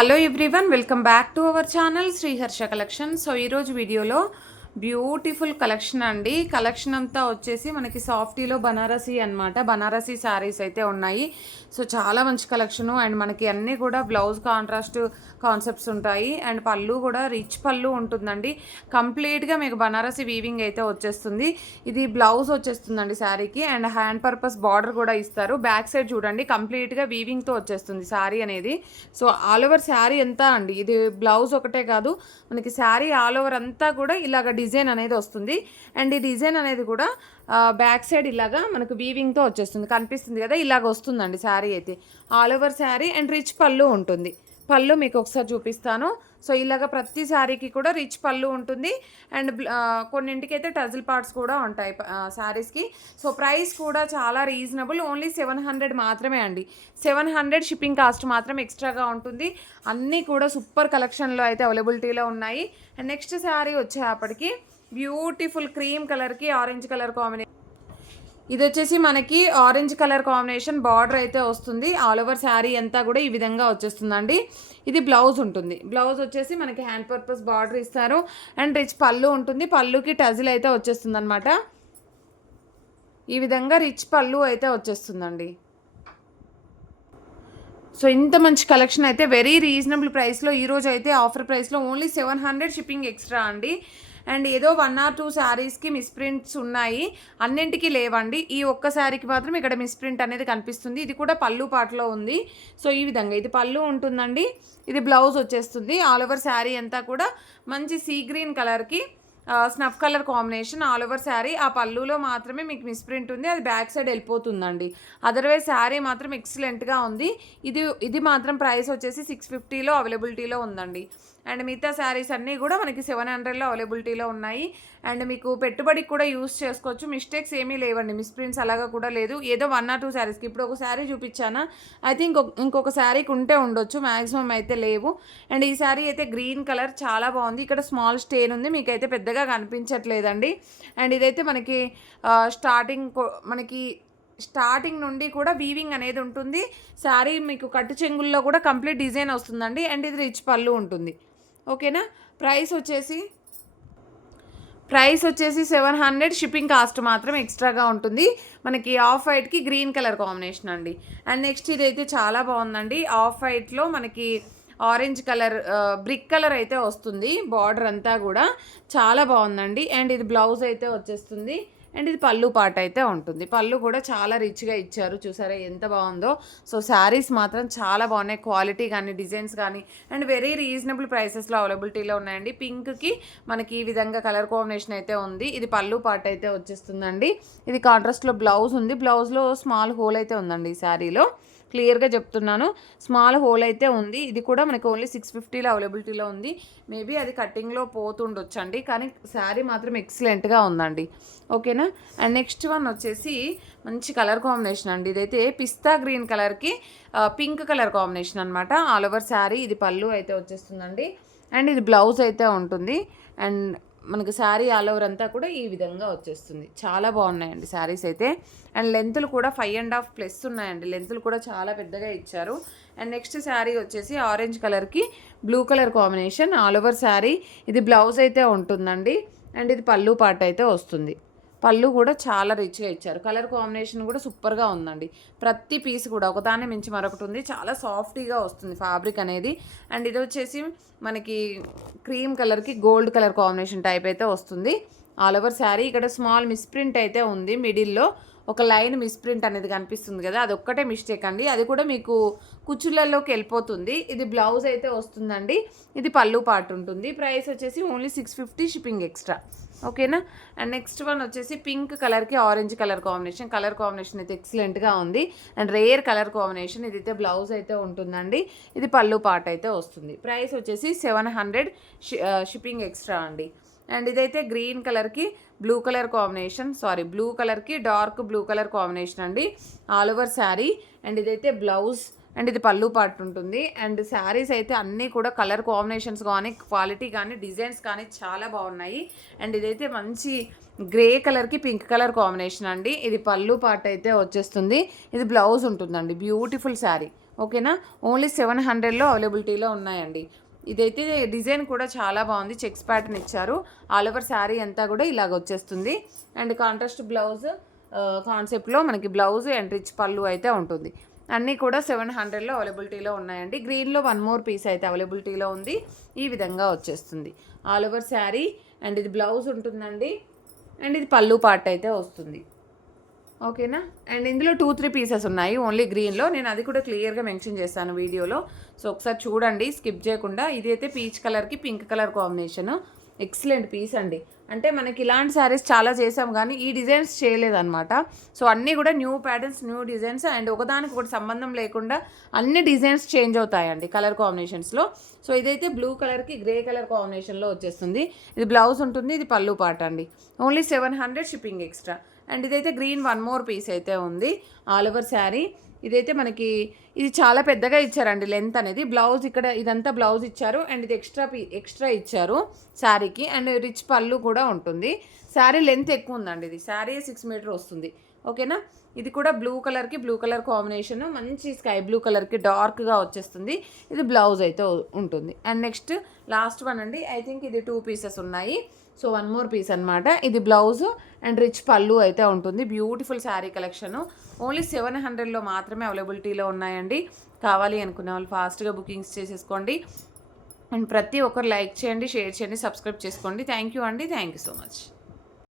Hello everyone, welcome back to our channel Sriharsha collection. So ఈరోజు వీడియోలో beautiful collection అండి. Collection అంతా వచ్చేసి మనకి సాఫ్టీలో బనారసీ అనమాట. బనారసీ శారీస్ అయితే ఉన్నాయి. సో చాలా మంచి కలెక్షను. అండ్ మనకి అన్నీ కూడా బ్లౌజ్ కాంట్రాస్ట్ కాన్సెప్ట్స్ ఉంటాయి. అండ్ పళ్ళు కూడా రిచ్ పళ్ళు ఉంటుందండి. కంప్లీట్గా మీకు బనారసీ వీవింగ్ అయితే వచ్చేస్తుంది. ఇది బ్లౌజ్ వచ్చేస్తుందండి శారీకి. అండ్ హ్యాండ్ పర్పస్ బార్డర్ కూడా ఇస్తారు. బ్యాక్ సైడ్ చూడండి, కంప్లీట్గా వీవింగ్తో వచ్చేస్తుంది శారీ అనేది. సో ఆల్ ఓవర్ శారీ అంతా అండి, ఇది బ్లౌజ్ ఒకటే కాదు, మనకి శారీ ఆల్ ఓవర్ అంతా కూడా ఇలాగ డిజైన్ అనేది వస్తుంది. అండ్ ఈ డిజైన్ అనేది కూడా బ్యాక్ సైడ్ ఇలాగా మనకు వీవింగ్తో వచ్చేస్తుంది. కనిపిస్తుంది కదా, ఇలాగ వస్తుందండి శారీ అయితే all over sari. And rich పళ్ళు ఉంటుంది. పళ్ళు మీకు ఒకసారి చూపిస్తాను. సో ఇలాగ ప్రతి శారీకి కూడా రిచ్ పళ్ళు ఉంటుంది. అండ్ కొన్నింటికి అయితే టజిల్ పార్ట్స్ కూడా ఉంటాయి శారీస్కి. సో ప్రైస్ కూడా చాలా రీజనబుల్, ఓన్లీ 700 మాత్రమే అండి. 700 షిప్పింగ్ కాస్ట్ మాత్రం ఎక్స్ట్రాగా ఉంటుంది. అన్నీ కూడా సూపర్ కలెక్షన్లో అయితే అవైలబిలిటీలో ఉన్నాయి. అండ్ నెక్స్ట్ శారీ వచ్చేప్పటికి బ్యూటిఫుల్ క్రీమ్ కలర్కి ఆరెంజ్ కలర్ కాంబినేషన్. ఇది వచ్చేసి మనకి ఆరెంజ్ కలర్ కాంబినేషన్ బార్డర్ అయితే వస్తుంది. ఆల్ ఓవర్ శారీ అంతా కూడా ఈ విధంగా వచ్చేస్తుందండి. ఇది బ్లౌజ్ ఉంటుంది. బ్లౌజ్ వచ్చేసి మనకి హ్యాండ్ పర్పస్ బార్డర్ ఇస్తారు. అండ్ రిచ్ పళ్ళు ఉంటుంది. పళ్ళుకి టజిల్ అయితే వచ్చేస్తుంది అనమాట. ఈ విధంగా రిచ్ పళ్ళు అయితే వచ్చేస్తుందండి. సో ఇంత మంచి కలెక్షన్ అయితే వెరీ రీజనబుల్ ప్రైస్లో ఈరోజు అయితే ఆఫర్ ప్రైస్లో ఓన్లీ 700 షిప్పింగ్ ఎక్స్ట్రా అండి. అండ్ ఏదో 1 or 2 శారీస్కి మిస్ప్రింట్స్ ఉన్నాయి, అన్నింటికి లేవండి. ఈ ఒక్క శారీకి మాత్రం ఇక్కడ మిస్ప్రింట్ అనేది కనిపిస్తుంది. ఇది కూడా పళ్ళు పాటలో ఉంది. సో ఈ విధంగా ఇది పళ్ళు ఉంటుందండి. ఇది బ్లౌజ్ వచ్చేస్తుంది. ఆల్ ఓవర్ శారీ అంతా కూడా మంచి సీ గ్రీన్ కలర్కి snuff colour combination all over sari. ఆ పళ్ళులో మాత్రమే మీకు మిస్ప్రింట్ ఉంది, అది బ్యాక్ సైడ్ వెళ్ళిపోతుందండి. అదర్వైజ్ శారీ మాత్రం ఎక్సలెంట్గా ఉంది. ఇది మాత్రం ప్రైస్ వచ్చేసి 650లో అవైలబిలిటీలో ఉందండి. అండ్ మిగతా శారీస్ అన్నీ కూడా మనకి 700లో అవైలబిలిటీలో ఉన్నాయి. అండ్ మీకు పెట్టుబడికి కూడా యూస్ చేసుకోవచ్చు. మిస్టేక్స్ ఏమీ లేవండి, మిస్ప్రింట్స్ అలాగా కూడా లేదు. ఏదో 1 or 2 శారీస్కి ఇప్పుడు ఒక శారీ చూపించానా, అయితే ఇంకొక శారీకి ఉంటే ఉండొచ్చు, మ్యాక్సిమం అయితే లేవు. అండ్ ఈ శారీ అయితే గ్రీన్ కలర్ చాలా బాగుంది. ఇక్కడ స్మాల్ స్టేన్ ఉంది, మీకైతే పెద్దగా కనిపించట్లేదండి. అండ్ ఇదైతే మనకి స్టార్టింగ్ నుండి కూడా వీవింగ్ అనేది ఉంటుంది. శారీ మీకు కట్టు చెంగుల్లో కూడా కంప్లీట్ డిజైన్ వస్తుందండి. అండ్ ఇది రిచ్ పళ్ళు ఉంటుంది. ఓకేనా. ప్రైస్ వచ్చేసి 700 షిప్పింగ్ కాస్ట్ మాత్రం ఎక్స్ట్రాగా ఉంటుంది. మనకి ఆఫ్ వైట్కి గ్రీన్ కలర్ కాంబినేషన్ అండి. అండ్ నెక్స్ట్ ఇదైతే చాలా బాగుందండి. ఆఫ్ వైట్లో మనకి ఆరెంజ్ కలర్ బ్రిక్ కలర్ అయితే వస్తుంది. బార్డర్ అంతా కూడా చాలా బాగుందండి. అండ్ ఇది బ్లౌజ్ అయితే వచ్చేస్తుంది. అండ్ ఇది పళ్ళు పాట అయితే ఉంటుంది. పళ్ళు కూడా చాలా రిచ్గా ఇచ్చారు, చూసారా ఎంత బాగుందో. సో శారీస్ మాత్రం చాలా బాగున్నాయి, క్వాలిటీ కానీ డిజైన్స్ కానీ. అండ్ వెరీ రీజనబుల్ ప్రైసెస్లో అవైలబిలిటీలో ఉన్నాయండి. పింక్కి మనకి ఈ విధంగా కలర్ కాంబినేషన్ అయితే ఉంది. ఇది పళ్ళు పాట అయితే వచ్చేస్తుందండి. ఇది కాంట్రాస్ట్లో బ్లౌజ్ ఉంది. బ్లౌజ్లో స్మాల్ హోల్ అయితే ఉందండి. ఈ శారీలో క్లియర్గా చెప్తున్నాను, స్మాల్ హోల్ అయితే ఉంది. ఇది కూడా మనకి ఓన్లీ 650లో అవైలబిలిటీలో ఉంది. మేబీ అది కట్టింగ్లో పోతుండొచ్చు అండి, కానీ శారీ మాత్రం ఎక్సలెంట్గా ఉందండి. ఓకేనా. అండ్ నెక్స్ట్ వన్ వచ్చేసి మంచి కలర్ కాంబినేషన్ అండి. ఇదైతే పిస్తా గ్రీన్ కలర్కి పింక్ కలర్ కాంబినేషన్ అనమాట. All over sari. ఇది పళ్ళు అయితే వచ్చేస్తుందండి. అండ్ ఇది బ్లౌజ్ అయితే ఉంటుంది. అండ్ మనకు శారీ ఆల్ ఓవర్ అంతా కూడా ఈ విధంగా వచ్చేస్తుంది. చాలా బాగున్నాయండి శారీస్ అయితే. అండ్ లెంతులు కూడా 5.5+ ఉన్నాయండి. లెంతులు కూడా చాలా పెద్దగా ఇచ్చారు. అండ్ నెక్స్ట్ శారీ వచ్చేసి ఆరెంజ్ కలర్కి blue colour combination all over sari. ఇది బ్లౌజ్ అయితే ఉంటుందండి. అండ్ ఇది పళ్ళు పాట అయితే వస్తుంది. పళ్ళు కూడా చాలా రిచ్గా ఇచ్చారు. కలర్ కాంబినేషన్ కూడా సూపర్గా ఉందండి. ప్రతి పీస్ కూడా ఒకదాన్ని మించి మరొకటి ఉంది. చాలా సాఫ్టీగా వస్తుంది ఫ్యాబ్రిక్ అనేది. అండ్ ఇది వచ్చేసి మనకి క్రీమ్ కలర్కి గోల్డ్ కలర్ కాంబినేషన్ టైప్ అయితే వస్తుంది ఆల్ ఓవర్ శారీ. ఇక్కడ స్మాల్ మిస్ప్రింట్ అయితే ఉంది. మిడిల్లో ఒక లైన్ మిస్ప్రింట్ అనేది కనిపిస్తుంది కదా, అది ఒక్కటే మిస్టేక్ అండి. అది కూడా మీకు కుచ్చులలోకి వెళ్ళిపోతుంది. ఇది బ్లౌజ్ అయితే వస్తుందండి. ఇది పళ్ళు పార్ట్ ఉంటుంది. ప్రైస్ వచ్చేసి ఓన్లీ 650 షిప్పింగ్ ఎక్స్ట్రా. ఓకేనా. అండ్ నెక్స్ట్ వన్ వచ్చేసి పింక్ కలర్కి orange colour combination. Colour combination అయితే ఎక్సలెంట్గా ఉంది. And rare colour combination. ఇదైతే బ్లౌజ్ అయితే ఉంటుందండి. ఇది పళ్ళు పార్ట్ అయితే వస్తుంది. ప్రైస్ వచ్చేసి 700 షిప్పింగ్ ఎక్స్ట్రా అండి. అండ్ ఇదైతే గ్రీన్ కలర్కి బ్లూ కలర్ కాంబినేషన్, బ్లూ కలర్కి డార్క్ బ్లూ కలర్ కాంబినేషన్ అండి ఆల్ ఓవర్ శారీ. అండ్ ఇదైతే బ్లౌజ్. అండ్ ఇది పళ్ళు పార్ట్ ఉంటుంది. అండ్ శారీస్ అయితే అన్నీ కూడా కలర్ కాంబినేషన్స్ కానీ క్వాలిటీ కానీ డిజైన్స్ కానీ చాలా బాగున్నాయి. అండ్ ఇదైతే మంచి గ్రే కలర్కి పింక్ కలర్ కాంబినేషన్ అండి. ఇది పళ్ళు పార్ట్ అయితే వచ్చేస్తుంది. ఇది బ్లౌజ్ ఉంటుందండి. బ్యూటిఫుల్ శారీ. ఓకేనా. ఓన్లీ 700లో అవైలబిలిటీలో ఉన్నాయండి. ఇదైతే డిజైన్ కూడా చాలా బాగుంది, చెక్స్ ప్యాటర్న్ ఇచ్చారు. ఆల్ ఓవర్ శారీ అంతా కూడా ఇలాగ వచ్చేస్తుంది. అండ్ కాంట్రాస్ట్ బ్లౌజ్ కాన్సెప్ట్లో మనకి బ్లౌజ్ అండ్ రిచ్ పళ్ళు అయితే ఉంటుంది. అన్నీ కూడా 700లో అవైలబిలిటీలో ఉన్నాయండి. గ్రీన్లో 1 మోర్ పీస్ అయితే అవైలబిలిటీలో ఉంది. ఈ విధంగా వచ్చేస్తుంది ఆల్ ఓవర్ శారీ. అండ్ ఇది బ్లౌజ్ ఉంటుందండి. అండ్ ఇది పళ్ళు పార్ట్ అయితే వస్తుంది. ఓకేనా. అండ్ ఇందులో 2-3 పీసెస్ ఉన్నాయి ఓన్లీ గ్రీన్లో. నేను అది కూడా క్లియర్గా మెన్షన్ చేస్తాను వీడియోలో, సో ఒకసారి చూడండి స్కిప్ చేయకుండా. ఇది అయితే పీచ్ కలర్కి pink colour combination. Excellent piece అండి. అంటే మనకి ఇలాంటి శారీస్ చాలా చేసాం కానీ ఈ డిజైన్స్ చేయలేదన్నమాట. సో అన్నీ కూడా new patterns, new designs, and ఒకదానికి ఒకటి సంబంధం లేకుండా అన్ని డిజైన్స్ చేంజ్ అవుతాయండి కలర్ కాంబినేషన్స్లో. సో ఇదైతే బ్లూ కలర్కి గ్రే కలర్ కాంబినేషన్లో వచ్చేస్తుంది. ఇది బ్లౌజ్ ఉంటుంది, ఇది పళ్ళు పాట అండి. Only 700 shipping extra. అండ్ ఇదైతే గ్రీన్ 1 మోర్ పీస్ అయితే ఉంది ఆల్ ఓవర్ శారీ. ఇదైతే మనకి ఇది చాలా పెద్దగా ఇచ్చారండి లెంత్ అనేది. బ్లౌజ్ ఇక్కడ ఇదంతా బ్లౌజ్ ఇచ్చారు. అండ్ ఇది ఎక్స్ట్రా ఇచ్చారు శారీకి. అండ్ రిచ్ పళ్ళు కూడా ఉంటుంది. శారీ లెంత్ ఎక్కువ ఉందండి. ఇది శారీ 6 మీటర్ వస్తుంది. ఓకేనా. ఇది కూడా బ్లూ కలర్కి బ్లూ కలర్ కాంబినేషన్, మంచి స్కై బ్లూ కలర్కి డార్క్గా వచ్చేస్తుంది. ఇది బ్లౌజ్ అయితే ఉంటుంది. అండ్ నెక్స్ట్ లాస్ట్ వన్ అండి. ఐ థింక్ ఇది 2 పీసెస్ ఉన్నాయి. సో 1 మోర్ పీస్ అనమాట. ఇది బ్లౌజ్ అండ్ రిచ్ పళ్ళు అయితే ఉంటుంది. Beautiful sari collection. ఓన్లీ 700లో మాత్రమే అవైలబిలిటీలో ఉన్నాయండి. కావాలి అనుకునే వాళ్ళు ఫాస్ట్గా బుకింగ్స్ చేసేసుకోండి. అండ్ ప్రతి ఒక్కరు లైక్ చేయండి, షేర్ చేయండి, సబ్స్క్రైబ్ చేసుకోండి. థ్యాంక్ యూ అండి. Thank you so much.